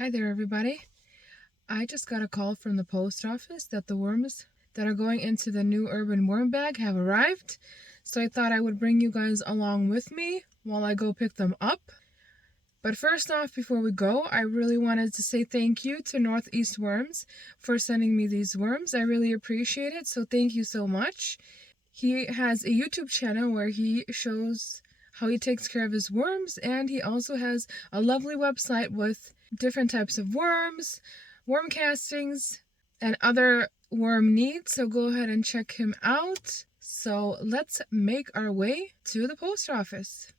Hi there, everybody. I just got a call from the post office that the worms that are going into the new urban worm bag have arrived. So I thought I would bring you guys along with me while I go pick them up. But first off, before we go, I really wanted to say thank you to Northeast Worms for sending me these worms. I really appreciate it, so thank you so much. He has a YouTube channel where he shows how he takes care of his worms, and he also has a lovely website with different types of worms, worm castings, and other worm needs, so go ahead and check him out. So let's make our way to the post office.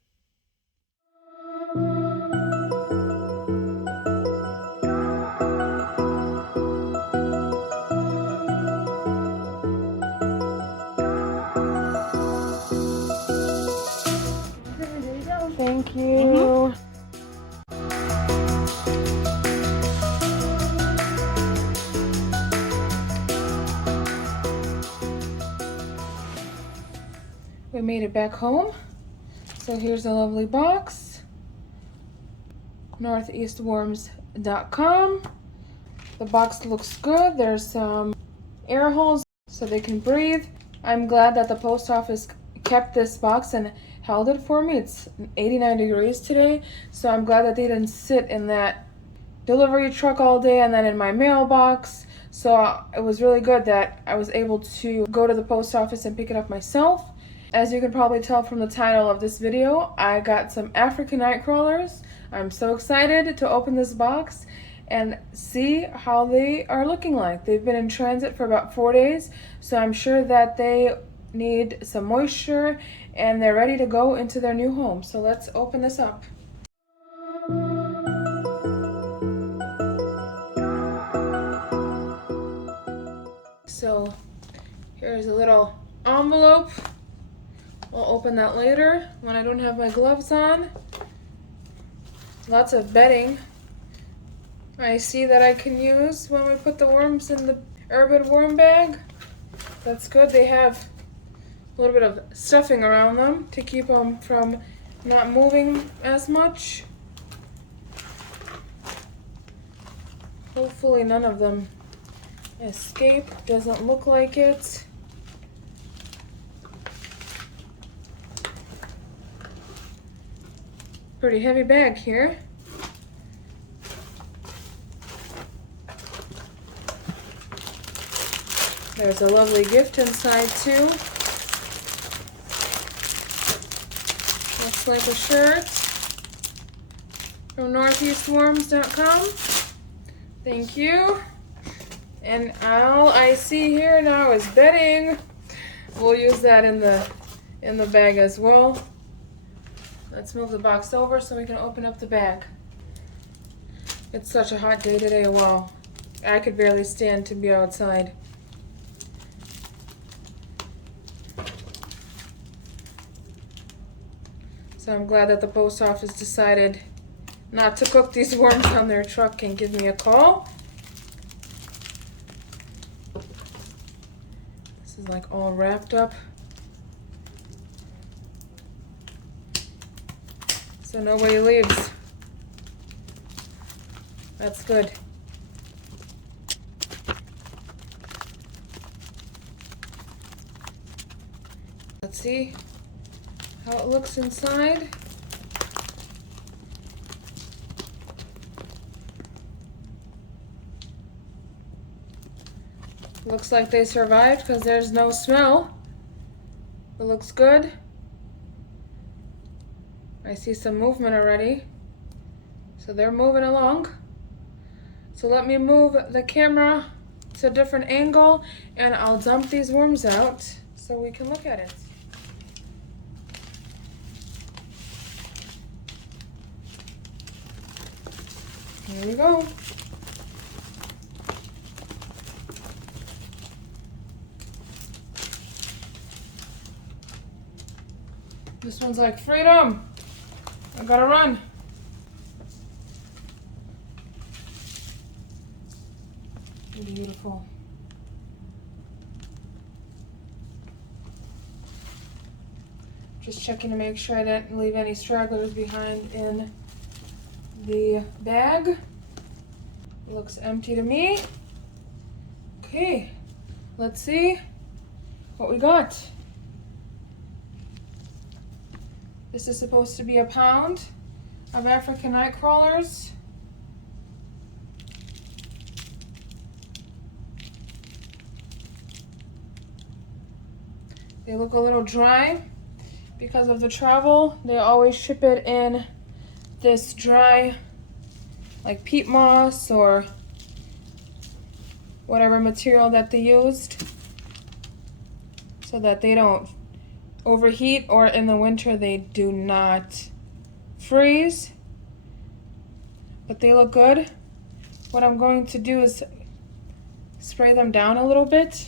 Thank you. We made it back home. So here's a lovely box. northeastworms.com. The box looks good. There's some air holes so they can breathe. I'm glad that the post office kept this box and held it for me. It's 89 degrees today, so I'm glad that they didn't sit in that delivery truck all day and then in my mailbox. So it was really good that I was able to go to the post office and pick it up myself. As you can probably tell from the title of this video, I got some African Nightcrawlers. I'm so excited to open this box and see how they are looking like. They've been in transit for about 4 days, so I'm sure that they need some moisture and they're ready to go into their new home. So let's open this up. So here's a little envelope. I'll open that later when I don't have my gloves on. Lots of bedding I see that I can use when we put the worms in the urban worm bag. That's good. They have a little bit of stuffing around them to keep them from not moving as much. Hopefully none of them escape. Doesn't look like it. Pretty heavy bag here. There's a lovely gift inside too. Looks like a shirt from northeastworms.com. Thank you. And all I see here now is bedding. We'll use that in the bag as well. Let's move the box over so we can open up the bag. It's such a hot day today. Wow. I could barely stand to be outside. So I'm glad that the post office decided not to cook these worms on their truck and give me a call. This is like all wrapped up. So nobody leaves. That's good. Let's see how it looks inside. Looks like they survived because there's no smell. It looks good. I see some movement already. So they're moving along. So let me move the camera to a different angle and I'll dump these worms out so we can look at it. Here we go. This one's like freedom. I gotta run. Beautiful. Just checking to make sure I didn't leave any stragglers behind in the bag. Looks empty to me. Okay, let's see what we got. This is supposed to be a pound of African Nightcrawlers. They look a little dry because of the travel. They always ship it in this dry, like peat moss or whatever material that they used, so that they don't overheat, or in the winter they do not freeze. But they look good. What I'm going to do is spray them down a little bit.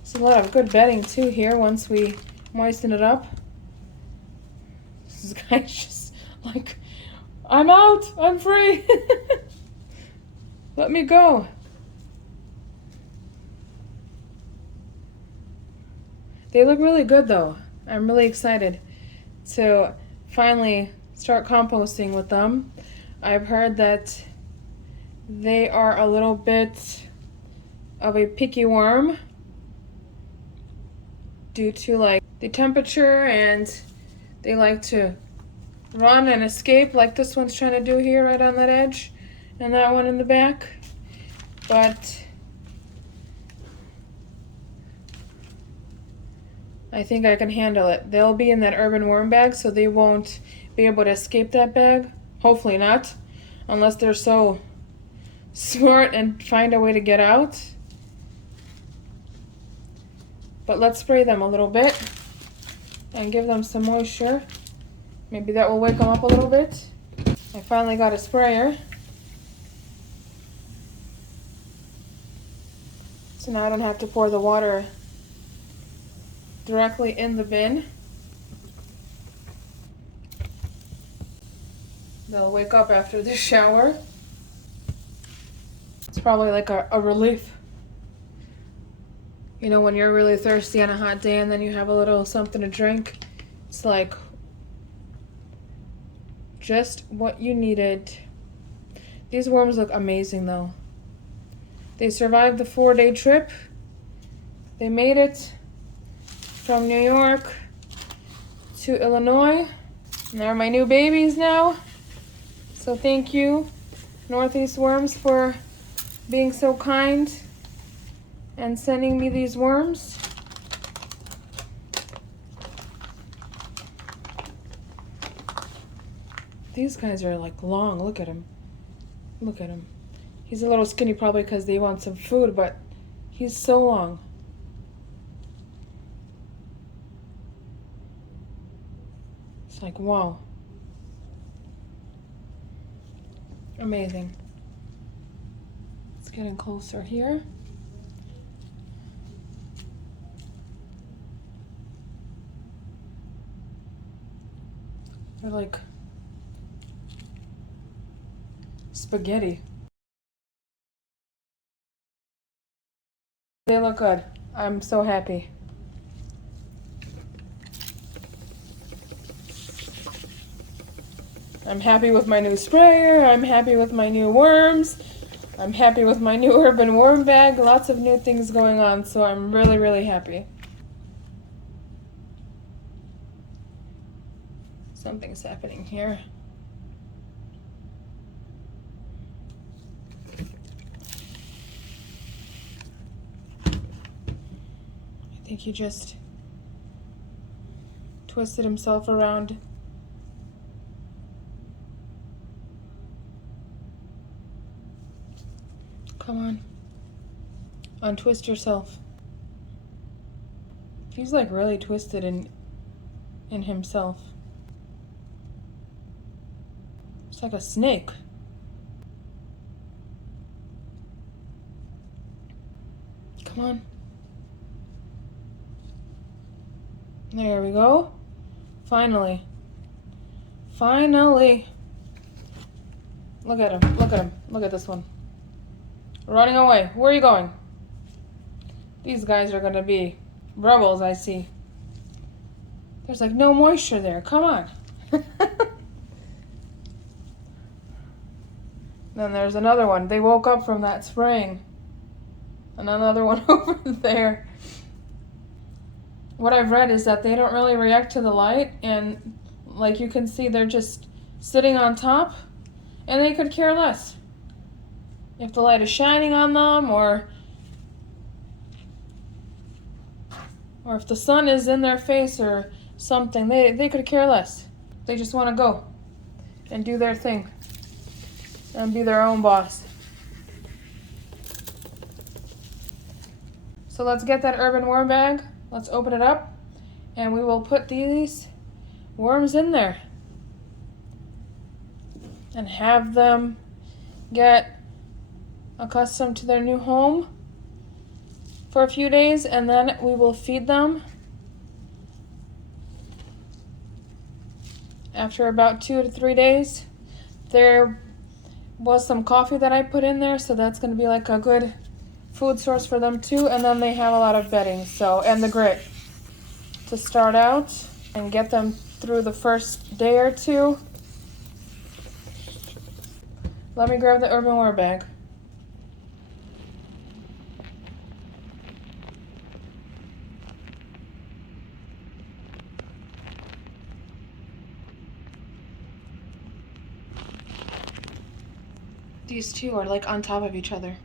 It's a lot of good bedding too here once we moisten it up. This guy's just like, I'm out, I'm free. Let me go. They look really good though. I'm really excited to finally start composting with them. I've heard that they are a little bit of a picky worm due to like the temperature, and they like to run and escape like this one's trying to do here right on that edge, and that one in the back. But I think I can handle it. They'll be in that urban worm bag, so they won't be able to escape that bag. Hopefully not, unless they're so smart and find a way to get out. But let's spray them a little bit and give them some moisture. Maybe that will wake them up a little bit. I finally got a sprayer, so now I don't have to pour the water directly in the bin. They'll wake up after the shower. It's probably like a relief. You know, when you're really thirsty on a hot day and then you have a little something to drink, it's like just what you needed. These worms look amazing though. They survived the 4-day trip. They made it from New York to Illinois. And they're my new babies now. So thank you, Northeast Worms, for being so kind and sending me these worms. These guys are like long. Look at him. Look at him. He's a little skinny probably because they want some food, but he's so long. It's like, wow. Amazing. It's getting closer here. They're like spaghetti. They look good. I'm so happy. I'm happy with my new sprayer. I'm happy with my new worms. I'm happy with my new urban worm bag. Lots of new things going on, so I'm really, really happy. Something's happening here. I think he just twisted himself around. Come on. Untwist yourself. He's like really twisted in himself. It's like a snake. Come on. There we go. Finally. Finally. Look at him. Look at him. Look at this one. Running away. Where are you going? These guys are gonna be rebels, I see. There's like no moisture there. Come on. Then there's another one. They woke up from that spraying. And another one over there. What I've read is that they don't really react to the light, and like you can see, they're just sitting on top, and they could care less if the light is shining on them, or if the sun is in their face or something. They could care less. They just want to go and do their thing and be their own boss. So let's get that urban worm bag. Let's open it up, and we will put these worms in there and have them get accustomed to their new home for a few days, and then we will feed them after about 2 to 3 days. There was some coffee that I put in there, so that's going to be like a good food source for them too. And then they have a lot of bedding, so, and the grit to start out and get them through the first day or two. Let me grab the urban worm bag. These two are like on top of each other.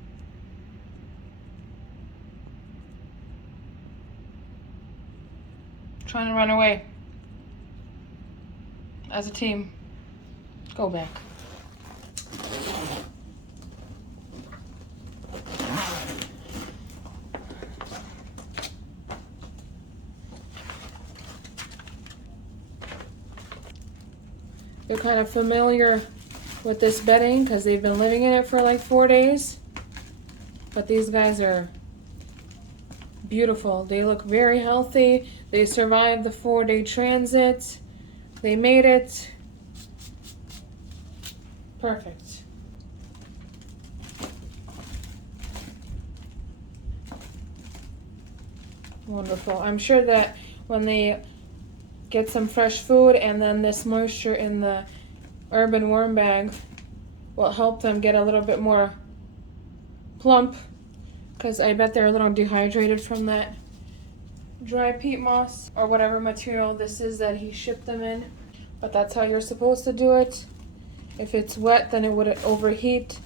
Trying to run away as a team. Go back. They're kind of familiar with this bedding because they've been living in it for like 4 days. But these guys are beautiful. They look very healthy. They survived the 4-day transit. They made it. Perfect. Wonderful. I'm sure that when they get some fresh food and then this moisture in the urban worm bag will help them get a little bit more plump, because I bet they're a little dehydrated from that dry peat moss or whatever material this is that he shipped them in. But that's how you're supposed to do it. If it's wet, then it would overheat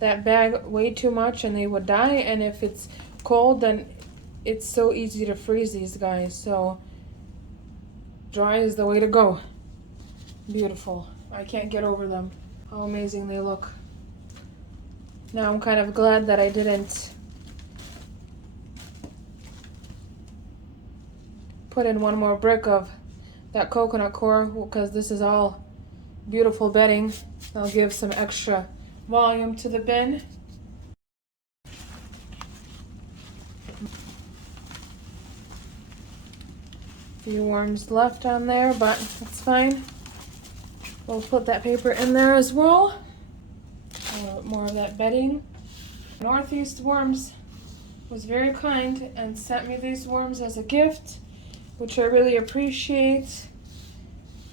that bag way too much and they would die. And if it's cold, then it's so easy to freeze these guys. So dry is the way to go. Beautiful. I can't get over them. How amazing they look. Now I'm kind of glad that I didn't put in one more brick of that coconut core, because this is all beautiful bedding. I'll give some extra volume to the bin. Few worms left on there, but that's fine. We'll put that paper in there as well. A little bit more of that bedding. Northeast Worms was very kind and sent me these worms as a gift, which I really appreciate.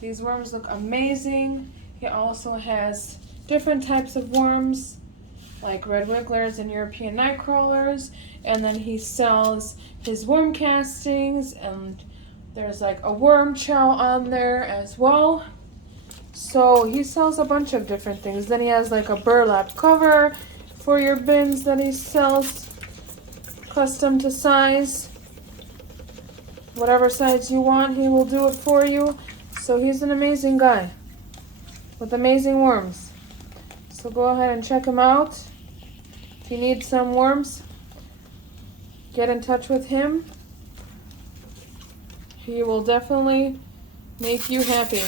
These worms look amazing. He also has different types of worms, like red wigglers and European Nightcrawlers, and then he sells his worm castings, and there's like a worm chow on there as well. So he sells a bunch of different things. Then he has like a burlap cover for your bins that he sells custom to size. Whatever size you want, he will do it for you. So he's an amazing guy with amazing worms. So go ahead and check him out. If you need some worms, get in touch with him. He will definitely make you happy.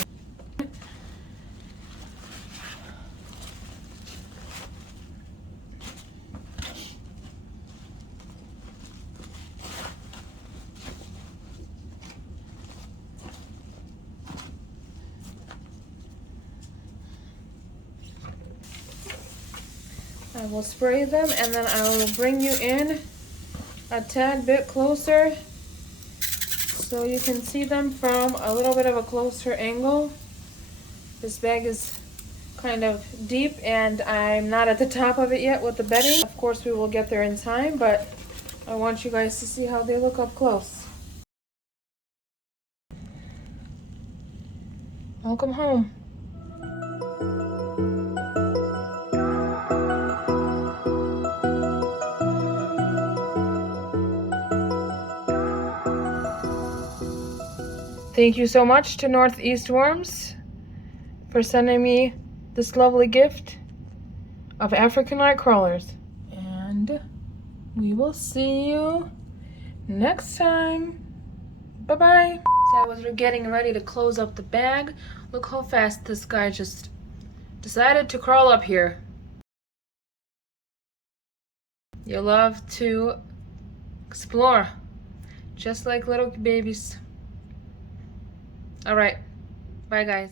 I will spray them, and then I will bring you in a tad bit closer so you can see them from a little bit of a closer angle. This bag is kind of deep, and I'm not at the top of it yet with the bedding. Of course, we will get there in time, but I want you guys to see how they look up close. Welcome home. Thank you so much to Northeast Worms for sending me this lovely gift of African Nightcrawlers. And we will see you next time. Bye-bye. So I was getting ready to close up the bag. Look how fast this guy just decided to crawl up here. You love to explore, just like little babies. All right, bye guys.